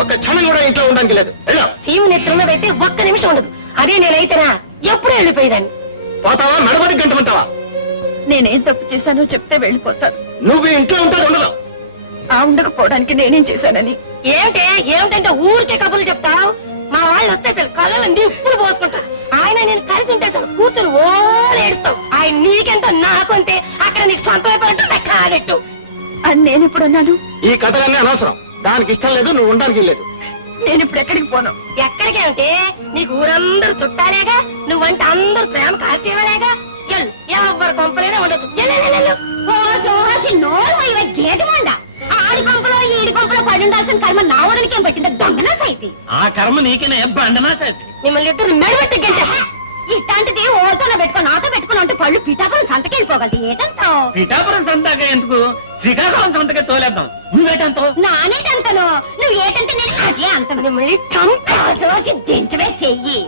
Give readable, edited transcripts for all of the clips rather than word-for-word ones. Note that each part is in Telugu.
ఒక్క క్షణం కూడా ఇంట్లో ఉండడానికి లేదు. సీము నెత్తున్న అయితే ఒక్క నిమిషం ఉండదు. అదే నేనైతేనా ఎప్పుడూ వెళ్ళిపోయేదాన్ని. పోతావా మెడబడి గంటమంటావా? నేనేం తప్పు చేశానో చెప్తే వెళ్ళిపోతాను. నువ్వు ఇంట్లో ఉంటుంది ఉండదు. ఆ ఉండకపోవడానికి నేనేం చేశానని? ఏమిటంటే ఊరికే కబుర్లు చెప్తావు. మా వాళ్ళు వస్తే కళ్ళలో నిప్పులు పోసుకుంటారు. ఆయన నేను కలిసి ఉంటే కూతురు ఏడుస్తావు. ఆయన నీకెంత నాకు అంతే. అక్కడ నీకు సొంత అయిపోయినట్టు కాదెట్టు అని నేను ఇప్పుడు అన్నాను. ఈ కథలన్నీ అనవసరం. దానికి ఇష్టం లేదు, నువ్వు ఉండడానికి లేదు. నేను ఇప్పుడు ఎక్కడికి పోను. ఎక్కడికి అంటే నీకు ఊరందరూ చుట్టాలేగా, నువ్వంటే అందరూ ప్రేమ కాల్చేవాలేగా. ఎవరు కొంపలేనే ఉండొచ్చు. గేటు మండ ఆడి కొంపలో ఈడి కొంపలో పడి ఉండాల్సిన కర్మ నా వదనికి ఏం పట్టిందా? దొంగనా సైతి. ఆ కర్మ నీకేనే బండనా సైతి. మిమ్మల్ని ఇద్దరు మెడబెట్టి గంట ఇట్లాంటిది ఓడితోనే పెట్టుకుని నాతో పెట్టుకుని ఉంటే పళ్ళు పిఠాపురం సంతకెళ్ళిపోగలదు. ఏటంతో పిఠాపురం సంతగా ఎందుకు, శ్రీకాకుళం సంతకే తోలేద్దాం. నువ్వేటంతో? నానేటంతను. నువ్వు ఏటంటే నేను అదే అంతను. మిమ్మల్ని చంపి దించవే చెయ్యి.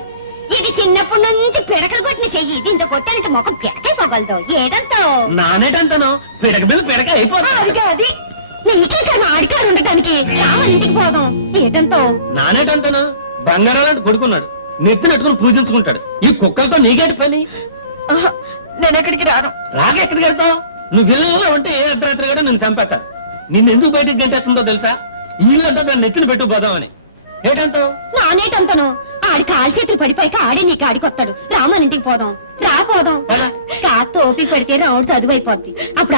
ఇది చిన్నప్పటి నుంచి పిడకలు కొట్టిన చెయ్యి. దీంతో కొట్టానంటే ముఖం పిడకైపోగలదు. ఏటంతో? నానేటంతను. పిడక మీద పిడక అయిపోతుంది. అది నీకే కన్నా ఆడికాడు ఉండటానికి రామని ఇంటికి పోదాం. ఏటంతో? నానేటంతను. బంగారాలంటే కొడుకున్నాడు, నెత్తినట్టుకుని పూజించుకుంటాడు. ఈ కుక్కలతో నీకేటి పని? నేను ఎక్కడికి రాను. రాకెక్కడికి వెళ్తావు? నువ్వు ఇళ్ళలో ఉంటే ఏ అర్ధరాత్రి కూడా నేను చంపేస్తారు. నిన్నెందుకు బయటికి గంటేస్తుందో తెలుసా? ఇల్లు అంతా దాన్ని నెత్తిన పెట్టు పోదామని. ఏటంతో? నానేటంతను. ఆడి కాలు చేతులు పడిపోయాక ఆడే నీకు ఆడికొస్తాడు. రామని ఇంటికి పోదాం. రా పోదాం. కాస్త ఓపిక పడితే రావుడు చదువు అయిపోద్ది. అప్పుడు